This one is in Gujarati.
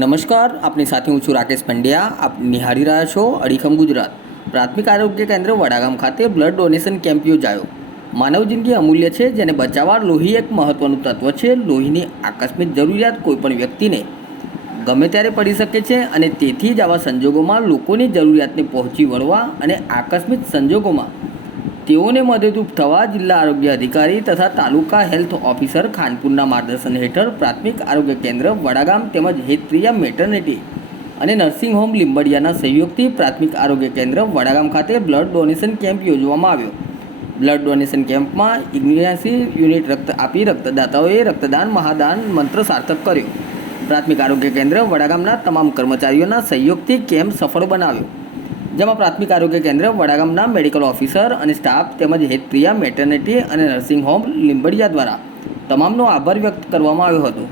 નમસ્કાર, આપની સાથે હું છું રાકેશ પંડ્યા. આપ નિહાળી રહ્યા છો અડીખમ ગુજરાત. પ્રાથમિક આરોગ્ય કેન્દ્ર વડાગામ ખાતે બ્લડ ડોનેશન કેમ્પ યોજાયો. માનવ જિંદગી અમૂલ્ય છે, જેને બચાવવા લોહી એક મહત્વનું તત્વ છે. લોહીની આકસ્મિક જરૂરિયાત કોઈપણ વ્યક્તિને ગમે ત્યારે પડી શકે છે અને તેથી જ આવા સંજોગોમાં લોકોની જરૂરિયાતને પહોંચી વળવા અને આકસ્મિક સંજોગોમાં તેઓને મદદરૂપ થવા જિલ્લા આરોગ્ય અધિકારી તથા તાલુકા હેલ્થ ઓફિસર ખાનપુરના માર્ગદર્શન હેઠળ પ્રાથમિક આરોગ્ય કેન્દ્ર વડાગામ તેમજ હેતપ્રિયા મેટર્નિટી અને નર્સિંગ હોમ લીંબડિયાના સહયોગથી પ્રાથમિક આરોગ્ય કેન્દ્ર વડાગામ ખાતે બ્લડ ડોનેશન કેમ્પ યોજવામાં આવ્યો. બ્લડ ડોનેશન કેમ્પમાં 79 યુનિટ રક્ત આપી રક્તદાતાઓએ રક્તદાન મહાદાન મંત્ર સાર્થક કર્યો. પ્રાથમિક આરોગ્ય કેન્દ્ર વડાગામના તમામ કર્મચારીઓના સહયોગથી કેમ્પ સફળ બનાવ્યો, જેમાં પ્રાથમિક આરોગ્ય કેન્દ્ર વડાગામના મેડિકલ ઓફિસર અને સ્ટાફ તેમજ હેતપ્રિયા મેટર્નિટી અને નર્સિંગ હોમ લીંબડિયા દ્વારા તમામનો આભાર વ્યક્ત કરવામાં આવ્યો હતો.